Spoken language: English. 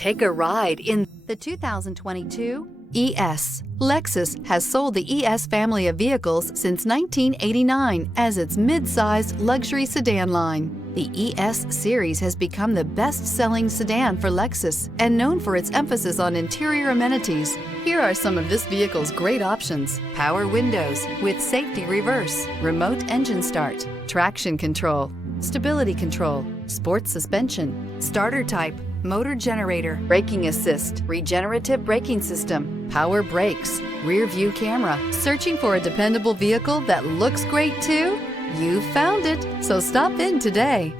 Take a ride in the 2022 ES. Lexus has sold the ES family of vehicles since 1989 as its mid-sized luxury sedan line. The ES series has become the best-selling sedan for Lexus and known for its emphasis on interior amenities. Here are some of this vehicle's great options: power windows with safety reverse, remote engine start, traction control, stability control, sports suspension, starter type, motor generator, braking assist, regenerative braking system, power brakes, rear view camera. Searching for a dependable vehicle that looks great too? You found it, so stop in today.